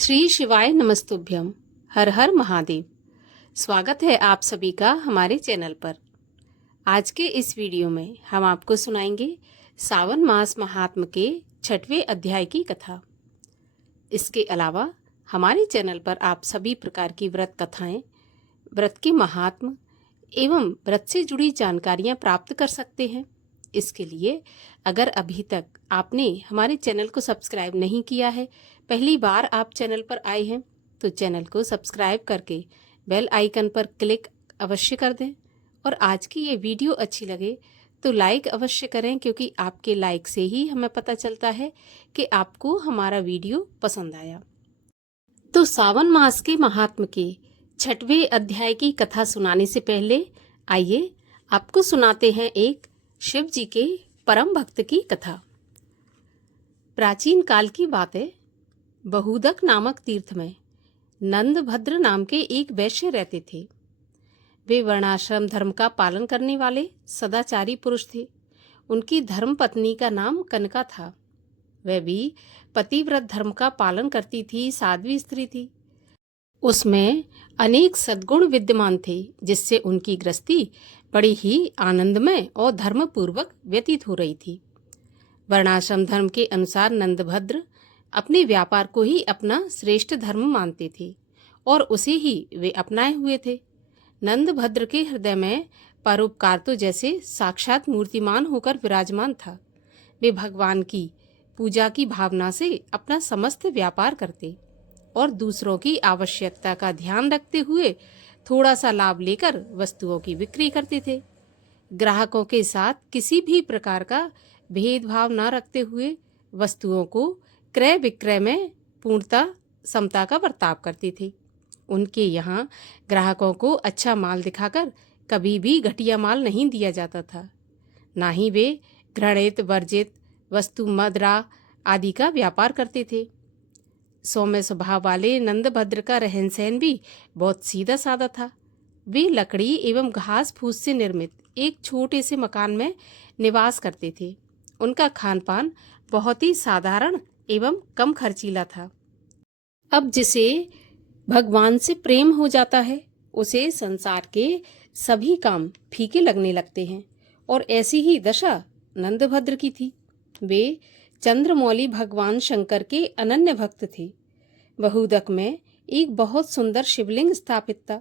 श्री शिवाय नमस्तुभ्यम। हर हर महादेव। स्वागत है आप सभी का हमारे चैनल पर। आज के इस वीडियो में हम आपको सुनाएंगे सावन मास महात्म के 6वें अध्याय की कथा। इसके अलावा हमारे चैनल पर आप सभी प्रकार की व्रत कथाएं, व्रत के महात्म एवं व्रत से जुड़ी जानकारियां प्राप्त कर सकते हैं। इसके लिए अगर अभी तक आपने हमारे चैनल को सब्सक्राइब नहीं किया है, पहली बार आप चैनल पर आए हैं, तो चैनल को सब्सक्राइब करके बेल आइकन पर क्लिक अवश्य कर दें। और आज की ये वीडियो अच्छी लगे तो लाइक अवश्य करें, क्योंकि आपके लाइक से ही हमें पता चलता है कि आपको हमारा वीडियो पसंद आया। तो सावन मास के महात्म के 6वें अध्याय की कथा सुनाने से पहले आइए आपको सुनाते हैं एक शिव जी के परम भक्त की कथा। प्राचीन काल की बात है। बहुदक नामक तीर्थ में नंदभद्र नाम के एक वैश्य रहते थे। वे वर्णाश्रम धर्म का पालन करने वाले सदाचारी पुरुष थे। उनकी धर्म पत्नी का नाम कनका था। वह भी पतिव्रत धर्म का पालन करती थी, साध्वी स्त्री थी। उसमें अनेक सद्गुण विद्यमान थे, जिससे उनकी गृहस्थी बड़ी ही आनंदमय और धर्मपूर्वक व्यतीत हो रही थी। वर्णाश्रम धर्म के अनुसार नंदभद्र अपने व्यापार को ही अपना श्रेष्ठ धर्म मानते थे और उसे ही वे अपनाए हुए थे। नंदभद्र के हृदय में परोपकार तो जैसे साक्षात मूर्तिमान होकर विराजमान था। वे भगवान की पूजा की भावना से अपना समस्त व्यापार करते और दूसरों की आवश्यकता का ध्यान रखते हुए थोड़ा सा लाभ लेकर वस्तुओं की बिक्री करते थे। ग्राहकों के साथ किसी भी प्रकार का भेदभाव न रखते हुए वस्तुओं को क्रय विक्रय में पूर्णतः समता का बर्ताव करते थे। उनके यहाँ ग्राहकों को अच्छा माल दिखाकर कभी भी घटिया माल नहीं दिया जाता था। ना ही वे घृणित वर्जित वस्तु मदिरा आदि का व्यापार करते थे। सौम्य स्वभाव वाले नंदभद्र का रहन सहन भी बहुत सीधा साधा था। वे लकड़ी एवं घास फूस से निर्मित एक छोटे से मकान में निवास करते थे। उनका खान पान बहुत ही साधारण एवं कम खर्चीला था। अब जिसे भगवान से प्रेम हो जाता है, उसे संसार के सभी काम फीके लगने लगते हैं, और ऐसी ही दशा नंदभद्र की थी। वे चंद्रमौली भगवान शंकर के अनन्य भक्त थे। बहुदक में एक बहुत सुंदर शिवलिंग स्थापित था,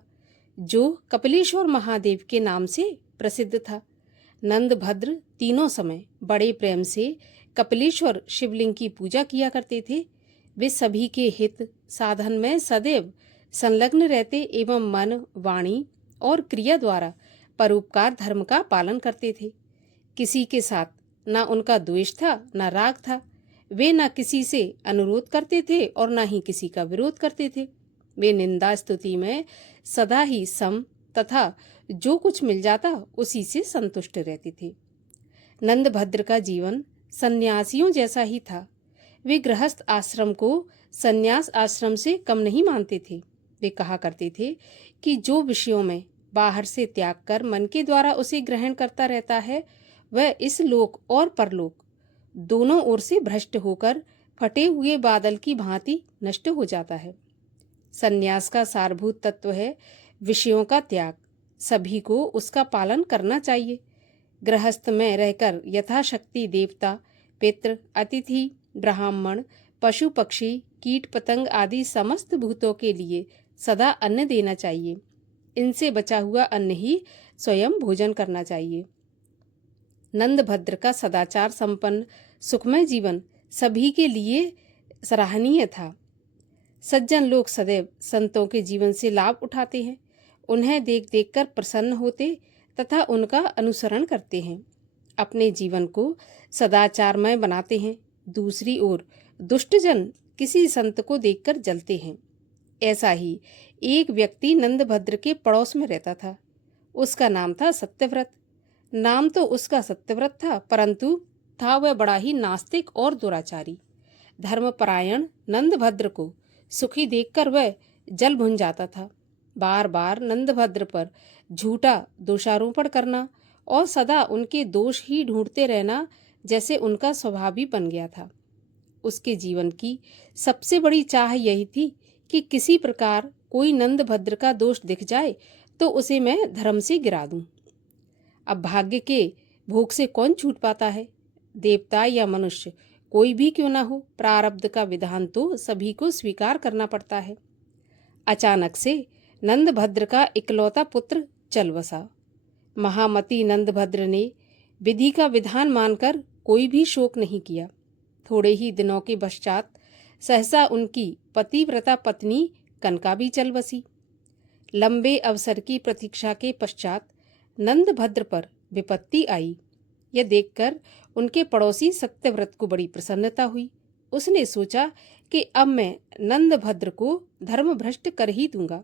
जो कपिलेश्वर महादेव के नाम से प्रसिद्ध था। नंदभद्र तीनों समय बड़े प्रेम से कपिलेश्वर शिवलिंग की पूजा किया करते थे। वे सभी के हित साधन में सदैव संलग्न रहते एवं मन, वाणी और क्रिया द्वारा परोपकार धर्म का पालन करते थे। किसी के साथ न उनका द्वेष था, न राग था। वे न किसी से अनुरोध करते थे और न ही किसी का विरोध करते थे। वे निंदा स्तुति में सदा ही सम तथा जो कुछ मिल जाता उसी से संतुष्ट रहते थे। नंदभद्र का जीवन सन्यासियों जैसा ही था। वे गृहस्थ आश्रम को सन्यास आश्रम से कम नहीं मानते थे। वे कहा करते थे कि जो विषयों में बाहर से त्याग कर मन के द्वारा उसे ग्रहण करता रहता है, वह इस लोक और परलोक दोनों ओर से भ्रष्ट होकर फटे हुए बादल की भांति नष्ट हो जाता है। सन्यास का सारभूत तत्व है विषयों का त्याग। सभी को उसका पालन करना चाहिए। गृहस्थ में रहकर यथाशक्ति देवता, पितृ, अतिथि, ब्राह्मण, पशु पक्षी, कीट पतंग आदि समस्त भूतों के लिए सदा अन्न देना चाहिए। इनसे बचा हुआ अन्न ही स्वयं भोजन करना चाहिए। नंदभद्र का सदाचार संपन्न सुखमय जीवन सभी के लिए सराहनीय था। सज्जन लोग सदैव संतों के जीवन से लाभ उठाते हैं, उन्हें देख देख कर प्रसन्न होते तथा उनका अनुसरण करते हैं, अपने जीवन को सदाचारमय बनाते हैं। दूसरी ओर दुष्टजन किसी संत को देखकर जलते हैं। ऐसा ही एक व्यक्ति नंदभद्र के पड़ोस में रहता था। उसका नाम था सत्यव्रत। नाम तो उसका सत्यव्रत था, परंतु था वह बड़ा ही नास्तिक और दुराचारी। धर्मपरायण नंदभद्र को सुखी देखकर वह जल भुन जाता था। बार बार नंदभद्र पर झूठा दोषारोपण करना और सदा उनके दोष ही ढूंढते रहना जैसे उनका स्वभाव ही बन गया था। उसके जीवन की सबसे बड़ी चाह यही थी कि किसी प्रकार कोई नंदभद्र का दोष दिख जाए तो उसे मैं धर्म से गिरा दूं। अब भाग्य के भोग से कौन छूट पाता है? देवता या मनुष्य, कोई भी क्यों ना हो, प्रारब्ध का विधान तो सभी को स्वीकार करना पड़ता है। अचानक से नंदभद्र का इकलौता पुत्र चल बसा। महामती नंदभद्र ने विधि का विधान मानकर कोई भी शोक नहीं किया। थोड़े ही दिनों के पश्चात सहसा उनकी पतिव्रता पत्नी कनका भी चल बसी। लंबे अवसर की प्रतीक्षा के पश्चात नंदभद्र पर विपत्ति आई। यह देखकर उनके पड़ोसी सत्यव्रत को बड़ी प्रसन्नता हुई। उसने सोचा कि अब मैं नंदभद्र को धर्मभ्रष्ट कर ही दूंगा।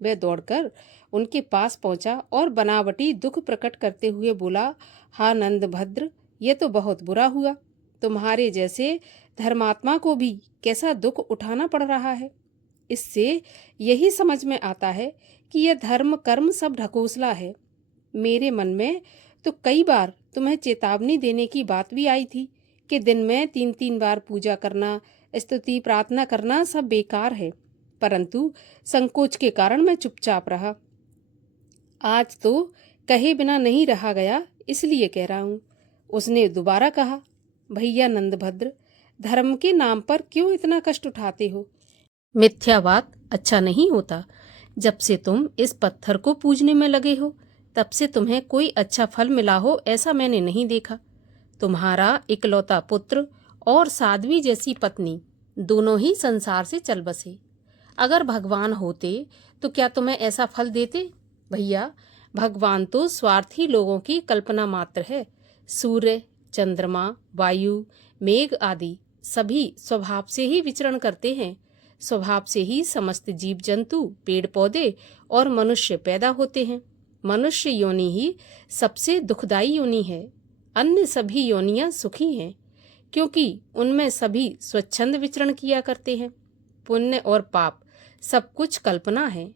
वह दौड़कर उनके पास पहुंचा और बनावटी दुख प्रकट करते हुए बोला, हाँ नंदभद्र, यह तो बहुत बुरा हुआ। तुम्हारे जैसे धर्मात्मा को भी कैसा दुख उठाना पड़ रहा है। इससे यही समझ में आता है कि यह धर्म कर्म सब ढकोसला है। मेरे मन में तो कई बार तुम्हें चेतावनी देने की बात भी आई थी कि दिन में 3-3 बार पूजा करना, स्तुति प्रार्थना करना सब बेकार है, परंतु संकोच के कारण मैं चुपचाप रहा। आज तो कहे बिना नहीं रहा गया, इसलिए कह रहा हूँ। उसने दोबारा कहा, भैया नंदभद्र, धर्म के नाम पर क्यों इतना कष्ट उठाते हो? मिथ्यावाद अच्छा नहीं होता। जब से तुम इस पत्थर को पूजने में लगे हो तब से तुम्हें कोई अच्छा फल मिला हो ऐसा मैंने नहीं देखा। तुम्हारा इकलौता पुत्र और साध्वी जैसी पत्नी दोनों ही संसार से चल बसे। अगर भगवान होते तो क्या तुम्हें ऐसा फल देते? भैया, भगवान तो स्वार्थी लोगों की कल्पना मात्र है। सूर्य, चंद्रमा, वायु, मेघ आदि सभी स्वभाव से ही विचरण करते हैं। स्वभाव से ही समस्त जीव जंतु, पेड़ पौधे और मनुष्य पैदा होते हैं। मनुष्य योनि ही सबसे दुखदायी योनि है। अन्य सभी योनियां सुखी हैं, क्योंकि उनमें सभी स्वच्छंद विचरण किया करते हैं। पुण्य और पाप सब कुछ कल्पना है।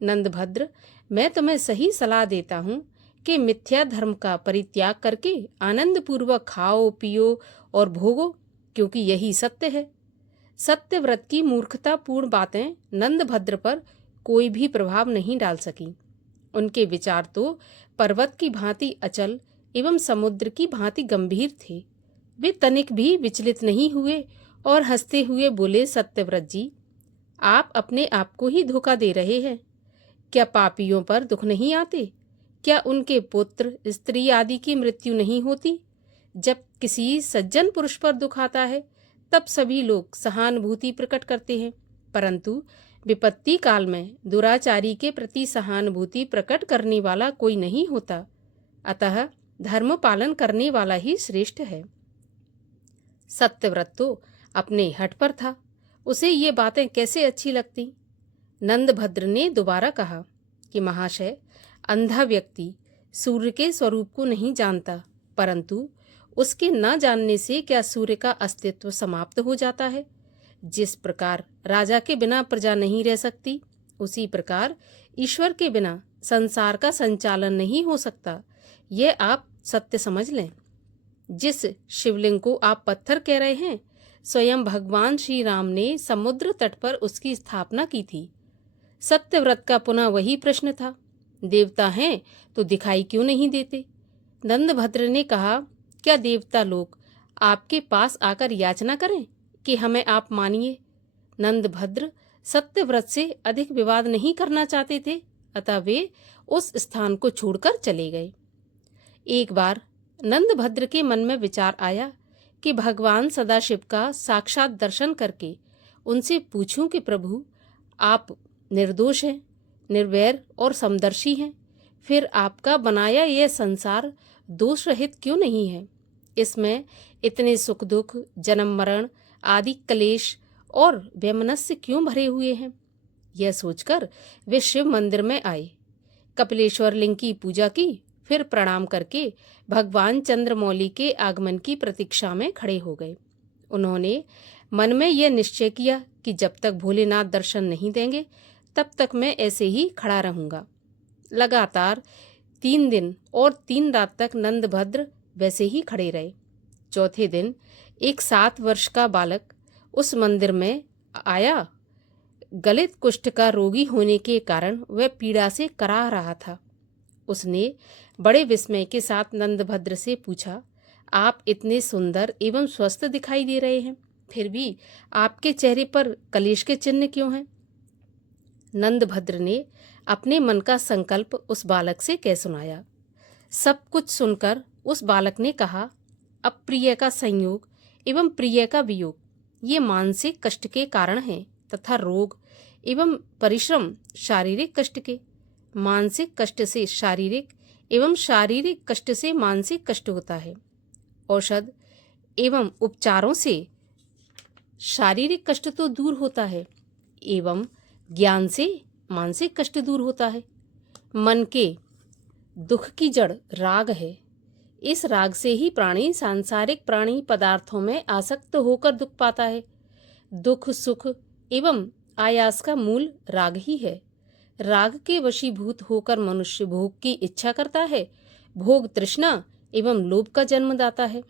नंदभद्र, मैं तुम्हें सही सलाह देता हूँ कि मिथ्या धर्म का परित्याग करके आनंद पूर्वक खाओ, पियो और भोगो, क्योंकि यही सत्य है। सत्यव्रत की मूर्खतापूर्ण बातें नंदभद्र पर कोई भी प्रभाव नहीं डाल सकी। उनके विचार तो पर्वत की भांति अचल एवं समुद्र की भांति गंभीर थे। वे तनिक भी विचलित नहीं हुए और हंसते हुए बोले, सत्यव्रत जी, आप अपने आप को ही धोखा दे रहे हैं। क्या पापियों पर दुख नहीं आते? क्या उनके पुत्र, स्त्री आदि की मृत्यु नहीं होती? जब किसी सज्जन पुरुष पर दुख आता है तब सभी लोग सहानुभूति प्रकट करते हैं, परंतु विपत्ति काल में दुराचारी के प्रति सहानुभूति प्रकट करने वाला कोई नहीं होता। अतः धर्म पालन करने वाला ही श्रेष्ठ है। सत्यव्रत तो अपने हठ पर था, उसे ये बातें कैसे अच्छी लगती। नंदभद्र ने दोबारा कहा कि महाशय, अंधा व्यक्ति सूर्य के स्वरूप को नहीं जानता, परंतु उसके न जानने से क्या सूर्य का अस्तित्व समाप्त हो जाता है? जिस प्रकार राजा के बिना प्रजा नहीं रह सकती, उसी प्रकार ईश्वर के बिना संसार का संचालन नहीं हो सकता। यह आप सत्य समझ लें। जिस शिवलिंग को आप पत्थर कह रहे हैं, स्वयं भगवान श्री राम ने समुद्र तट पर उसकी स्थापना की थी। सत्यव्रत का पुनः वही प्रश्न था, देवता हैं तो दिखाई क्यों नहीं देते? नंदभद्र ने कहा, क्या देवता लोग आपके पास आकर याचना करें कि हमें आप मानिए? नंदभद्र सत्यव्रत से अधिक विवाद नहीं करना चाहते थे, अतः वे उस स्थान को छोड़कर चले गए। एक बार नंदभद्र के मन में विचार आया कि भगवान सदाशिव का साक्षात दर्शन करके उनसे पूछूं कि प्रभु, आप निर्दोष हैं, निर्वैर और समदर्शी हैं, फिर आपका बनाया यह संसार दोष रहित क्यों नहीं है? इसमें इतने सुख दुख, जन्म मरण आदि क्लेश और वैमनस्य क्यों भरे हुए हैं? यह सोचकर वे शिव मंदिर में आए, कपिलेश्वर लिंग की पूजा की, फिर प्रणाम करके भगवान चंद्रमौली के आगमन की प्रतीक्षा में खड़े हो गए। उन्होंने मन में यह निश्चय किया कि जब तक भोलेनाथ दर्शन नहीं देंगे तब तक मैं ऐसे ही खड़ा रहूंगा। लगातार 3 दिन और 3 रात तक नंदभद्र वैसे ही खड़े रहे। चौथे दिन एक 7 वर्ष का बालक उस मंदिर में आया। गलित कुष्ठ का रोगी होने के कारण वह पीड़ा से कराह रहा था। उसने बड़े विस्मय के साथ नंदभद्र से पूछा, आप इतने सुंदर एवं स्वस्थ दिखाई दे रहे हैं, फिर भी आपके चेहरे पर कलेश के चिन्ह क्यों हैं? नंदभद्र ने अपने मन का संकल्प उस बालक से कह सुनाया। सब कुछ सुनकर उस बालक ने कहा, अप्रिय का संयोग एवं प्रिय का वियोग ये मानसिक कष्ट के कारण हैं तथा रोग एवं परिश्रम शारीरिक कष्ट के। मानसिक कष्ट से शारीरिक एवं शारीरिक कष्ट से मानसिक कष्ट होता है। औषध एवं उपचारों से शारीरिक कष्ट तो दूर होता है एवं ज्ञान से मानसिक कष्ट दूर होता है। मन के दुख की जड़ राग है। इस राग से ही प्राणी सांसारिक प्राणी पदार्थों में आसक्त होकर दुख पाता है। दुख सुख एवं आयास का मूल राग ही है। राग के वशीभूत होकर मनुष्य भोग की इच्छा करता है। भोग तृष्णा एवं लोभ का जन्मदाता है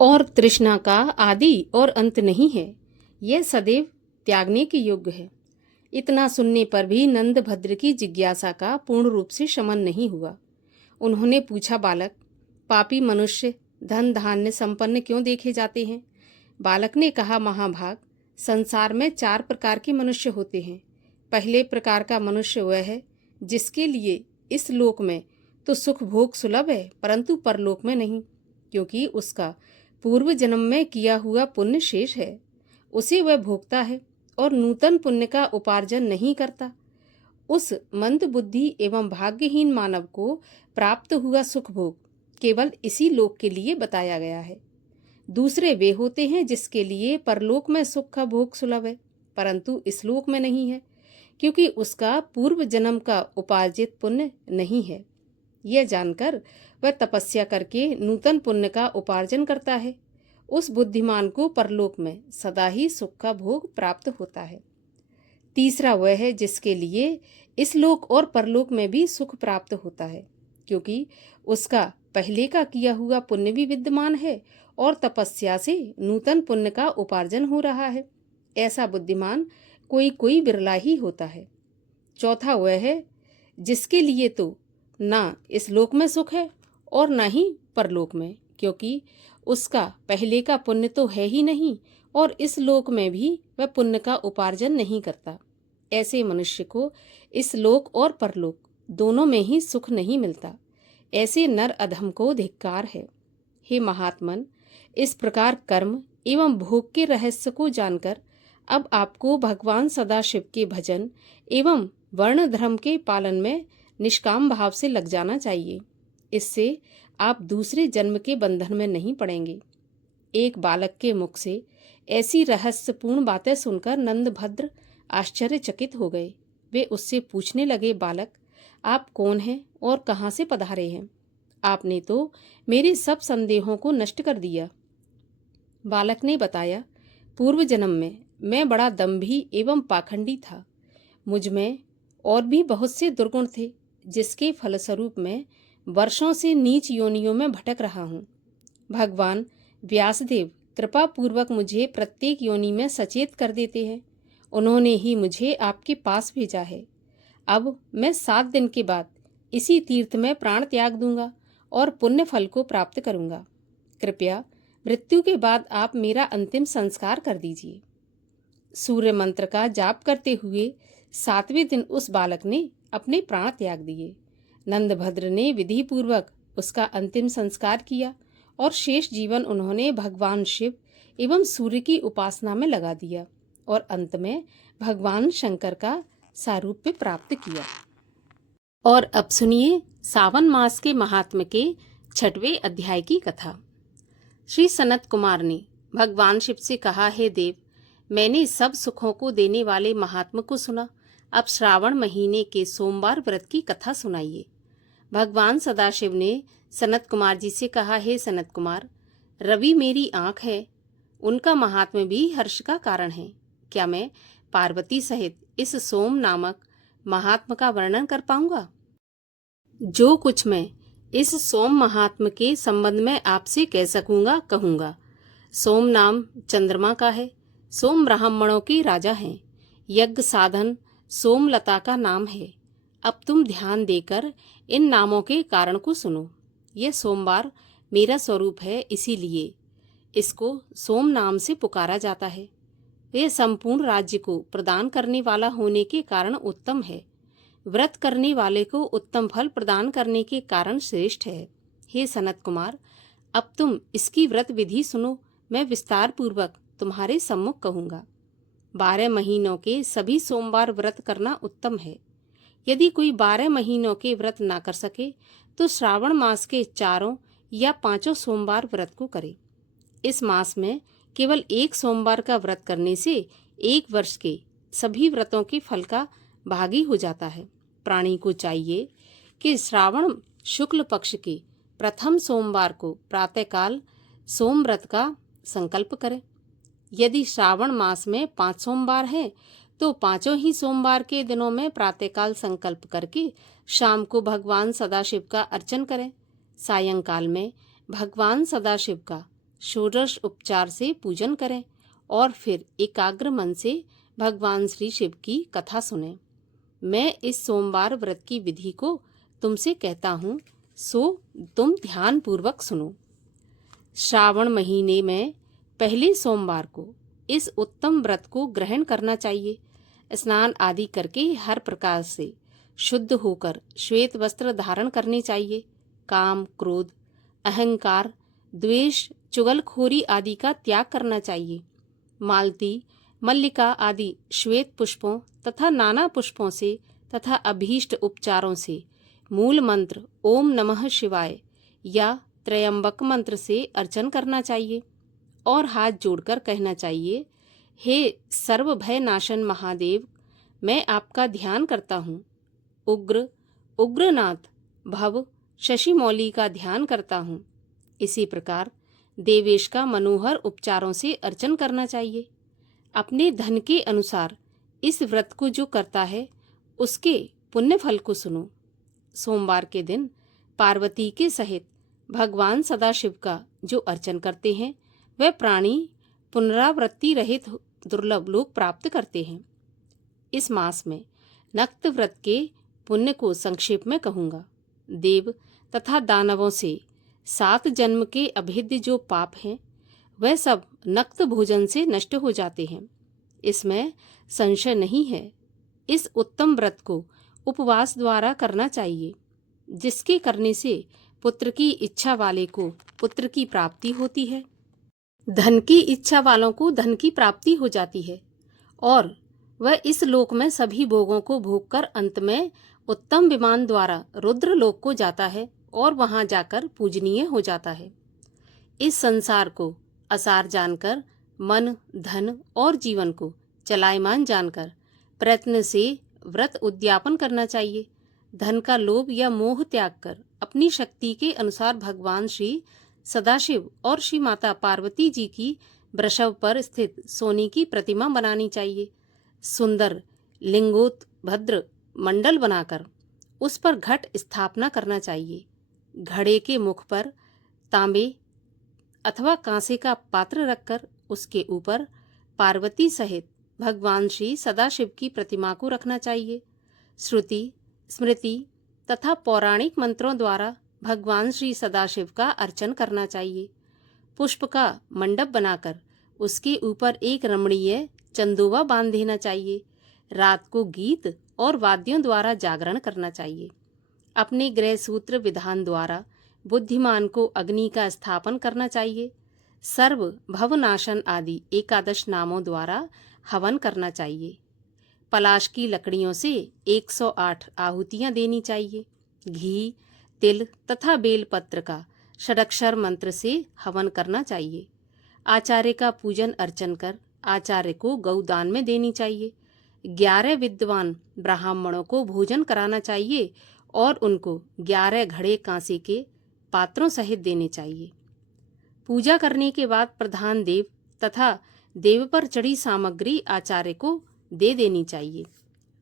और तृष्णा का आदि और अंत नहीं है। यह सदैव त्यागने के योग्य है। इतना सुनने पर भी नंदभद्र की जिज्ञासा का पूर्ण रूप से शमन नहीं हुआ। उन्होंने पूछा, बालक, पापी मनुष्य धन धान्य संपन्न क्यों देखे जाते हैं? बालक ने कहा, महाभाग, संसार में 4 प्रकार के मनुष्य होते हैं। पहले प्रकार का मनुष्य वह है जिसके लिए इस लोक में तो सुख भोग सुलभ है, परंतु परलोक में नहीं, क्योंकि उसका पूर्व जन्म में किया हुआ पुण्य शेष है। उसे वह भोगता है और नूतन पुण्य का उपार्जन नहीं करता। उस मंद बुद्धि एवं भाग्यहीन मानव को प्राप्त हुआ सुख भोग केवल इसी लोक के लिए बताया गया है। दूसरे वे होते हैं जिसके लिए परलोक में सुख का भोग सुलभ है, परंतु इस लोक में नहीं है, क्योंकि उसका पूर्व जन्म का उपार्जित पुण्य नहीं है। यह जानकर वह तपस्या करके नूतन पुण्य का उपार्जन करता है। उस बुद्धिमान को परलोक में सदा ही सुख का भोग प्राप्त होता है। तीसरा वह है जिसके लिए इस लोक और परलोक में भी सुख प्राप्त होता है, क्योंकि उसका पहले का किया हुआ पुण्य भी विद्यमान है और तपस्या से नूतन पुण्य का उपार्जन हो रहा है। ऐसा बुद्धिमान कोई कोई बिरला ही होता है। चौथा वह है जिसके लिए तो ना इस लोक में सुख है और ना ही परलोक में, क्योंकि उसका पहले का पुण्य तो है ही नहीं और इस लोक में भी वह पुण्य का उपार्जन नहीं करता। ऐसे मनुष्य को इस लोक और परलोक दोनों में ही सुख नहीं मिलता। ऐसे नर अधम को धिक्कार है। हे महात्मन, इस प्रकार कर्म एवं भोग के रहस्य को जानकर अब आपको भगवान सदाशिव के भजन एवं वर्ण धर्म के पालन में निष्काम भाव से लग जाना चाहिए। इससे आप दूसरे जन्म के बंधन में नहीं पड़ेंगे। एक बालक के मुख से ऐसी रहस्यपूर्ण बातें सुनकर नंदभद्र आश्चर्यचकित हो गए। वे उससे पूछने लगे, बालक, आप कौन हैं और कहाँ से पधारे हैं? आपने तो मेरे सब संदेहों को नष्ट कर दिया। बालक ने बताया, पूर्व जन्म में मैं बड़ा दंभी एवं पाखंडी था। मुझ में और भी बहुत से दुर्गुण थे, जिसके फलस्वरूप मैं वर्षों से नीच योनियों में भटक रहा हूँ। भगवान व्यासदेव कृपा पूर्वक मुझे प्रत्येक योनि में सचेत कर देते हैं। उन्होंने ही मुझे आपके पास भेजा है। अब मैं 7 दिन के बाद इसी तीर्थ में प्राण त्याग दूंगा और पुण्य फल को प्राप्त करूंगा। कृपया मृत्यु के बाद आप मेरा अंतिम संस्कार कर दीजिए। सूर्य मंत्र का जाप करते हुए 7वें दिन उस बालक ने अपने प्राण त्याग दिए। नंदभद्र ने विधि पूर्वक उसका अंतिम संस्कार किया और शेष जीवन उन्होंने भगवान शिव एवं सूर्य की उपासना में लगा दिया और अंत में भगवान शंकर का सारूप्य प्राप्त किया। और अब सुनिए सावन मास के महात्म्य के 6वें अध्याय की कथा। श्री सनत कुमार ने भगवान शिव से कहा, हे देव, मैंने सब सुखों को देने वाले महात्मा को सुना। अब श्रावण महीने के सोमवार व्रत की कथा सुनाइए। भगवान सदाशिव ने सनत कुमार जी से कहा, हे सनत कुमार, रवि मेरी आंख है, उनका महात्म्य भी हर्ष का कारण है। क्या मैं पार्वती सहित इस सोम नामक महात्मा का वर्णन कर पाऊंगा? जो कुछ मैं इस सोम महात्मा के संबंध में आपसे कह सकूंगा कहूंगा। सोम नाम चंद्रमा का है। सोम ब्राह्मणों के राजा हैं। यज्ञ साधन सोमलता का नाम है। अब तुम ध्यान देकर इन नामों के कारण को सुनो। यह सोमवार मेरा स्वरूप है, इसीलिए इसको सोम नाम से पुकारा जाता है। यह संपूर्ण राज्य को प्रदान करने वाला होने के कारण उत्तम है। व्रत करने वाले को उत्तम फल प्रदान करने के कारण श्रेष्ठ है। हे सनत कुमार, अब तुम इसकी व्रत विधि सुनो। मैं विस्तार पूर्वक तुम्हारे सम्मुख कहूँगा। 12 महीनों के सभी सोमवार व्रत करना उत्तम है। यदि कोई 12 महीनों के व्रत ना कर सके तो श्रावण मास के 4 या 5 सोमवार व्रत को करे। इस मास में केवल एक सोमवार का व्रत करने से 1 वर्ष के सभी व्रतों के फल का भागी हो जाता है। प्राणी को चाहिए कि श्रावण शुक्ल पक्ष के प्रथम सोमवार को प्रातःकाल सोम व्रत का संकल्प करे। यदि श्रावण मास में 5 सोमवार हैं तो 5 ही सोमवार के दिनों में प्रातःकाल संकल्प करके शाम को भगवान सदाशिव का अर्चन करें। सायंकाल में भगवान सदाशिव का षोडश उपचार से पूजन करें और फिर एकाग्र मन से भगवान श्री शिव की कथा सुनें। मैं इस सोमवार व्रत की विधि को तुमसे कहता हूँ, सो तुम ध्यान पूर्वक सुनो। श्रावण महीने में पहले सोमवार को इस उत्तम व्रत को ग्रहण करना चाहिए। स्नान आदि करके हर प्रकार से शुद्ध होकर श्वेत वस्त्र धारण करने चाहिए। काम, क्रोध, अहंकार, द्वेष, चुगलखोरी आदि का त्याग करना चाहिए। मालती, मल्लिका आदि श्वेत पुष्पों तथा नाना पुष्पों से तथा अभीष्ट उपचारों से मूल मंत्र ओम नमः शिवाय या त्रयंबक मंत्र से अर्चन करना चाहिए और हाथ जोड़कर कहना चाहिए, हे सर्व भय नाशन महादेव, मैं आपका ध्यान करता हूँ। उग्र उग्रनाथ भव शशि मौली का ध्यान करता हूँ। इसी प्रकार देवेश का मनोहर उपचारों से अर्चन करना चाहिए। अपने धन के अनुसार इस व्रत को जो करता है उसके पुण्य फल को सुनो। सोमवार के दिन पार्वती के सहित भगवान सदाशिव का जो अर्चन करते हैं वह प्राणी पुनरावृत्ति रहित दुर्लभ लोक प्राप्त करते हैं। इस मास में नक्त व्रत के पुण्य को संक्षेप में कहूँगा। देव तथा दानवों से 7 जन्म के अभेद्य जो पाप हैं वह सब नक्त भोजन से नष्ट हो जाते हैं, इसमें संशय नहीं है। इस उत्तम व्रत को उपवास द्वारा करना चाहिए, जिसके करने से पुत्र की इच्छा वाले को पुत्र की प्राप्ति होती है, धन की इच्छा वालों को धन की प्राप्ति हो जाती है और वह इस लोक में सभी भोगों को भोगकर अंत में उत्तम विमान द्वारा रुद्र लोक को जाता है और वहां जाकर पूजनीय हो जाता है। इस संसार को असार जानकर मन, धन और जीवन को चलायमान जानकर प्रयत्न से व्रत उद्यापन करना चाहिए। धन का लोभ या मोह त्याग कर अपनी शक्ति के अनुसार भगवान श्री सदाशिव और श्री माता पार्वती जी की वृषभ पर स्थित सोने की प्रतिमा बनानी चाहिए। सुंदर लिंगोत्भद्र मंडल बनाकर उस पर घट स्थापना करना चाहिए। घड़े के मुख पर तांबे अथवा कांसे का पात्र रखकर उसके ऊपर पार्वती सहित भगवान श्री सदाशिव की प्रतिमा को रखना चाहिए। श्रुति, स्मृति तथा पौराणिक मंत्रों द्वारा भगवान श्री सदाशिव का अर्चन करना चाहिए। पुष्प का मंडप बनाकर उसके ऊपर एक रमणीय चंदोवा बांध देना चाहिए। रात को गीत और वाद्यों द्वारा जागरण करना चाहिए। अपने गृह सूत्र विधान द्वारा बुद्धिमान को अग्नि का स्थापन करना चाहिए। सर्व भवनाशन आदि 11 नामों द्वारा हवन करना चाहिए। पलाश की लकड़ियों से 108 आहुतियां देनी चाहिए। घी, तिल तथा बेलपत्र का षडक्षर मंत्र से हवन करना चाहिए। आचार्य का पूजन अर्चन कर आचार्य को गौदान में देनी चाहिए। 11 विद्वान ब्राह्मणों को भोजन कराना चाहिए और उनको 11 घड़े कांसे के पात्रों सहित देने चाहिए। पूजा करने के बाद प्रधान देव तथा देव पर चढ़ी सामग्री आचार्य को दे देनी चाहिए।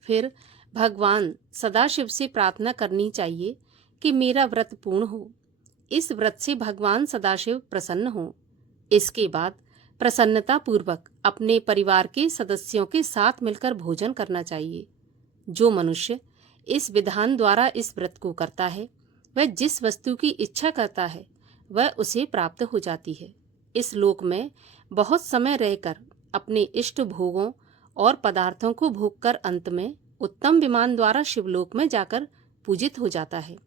फिर भगवान सदाशिव से प्रार्थना करनी चाहिए कि मेरा व्रत पूर्ण हो। इस व्रत से भगवान सदाशिव प्रसन्न हो। इसके बाद प्रसन्नता पूर्वक अपने परिवार के सदस्यों के साथ मिलकर भोजन करना चाहिए। जो मनुष्य इस विधान द्वारा इस व्रत को करता है, वह जिस वस्तु की इच्छा करता है वह उसे प्राप्त हो जाती है। इस लोक में बहुत समय रहकर अपने इष्ट भोगों और पदार्थों को भोगकर अंत में उत्तम विमान द्वारा शिवलोक में जाकर पूजित हो जाता है।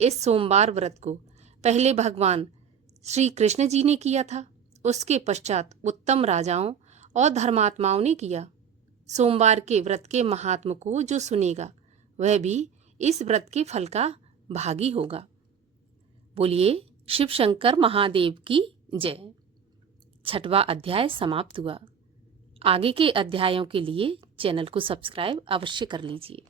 इस सोमवार व्रत को पहले भगवान श्री कृष्ण जी ने किया था, उसके पश्चात उत्तम राजाओं और धर्मात्माओं ने किया। सोमवार के व्रत के महात्म को जो सुनेगा वह भी इस व्रत के फल का भागी होगा। बोलिए शिव शंकर महादेव की जय। 6वां अध्याय समाप्त हुआ। आगे के अध्यायों के लिए चैनल को सब्सक्राइब अवश्य कर लीजिए।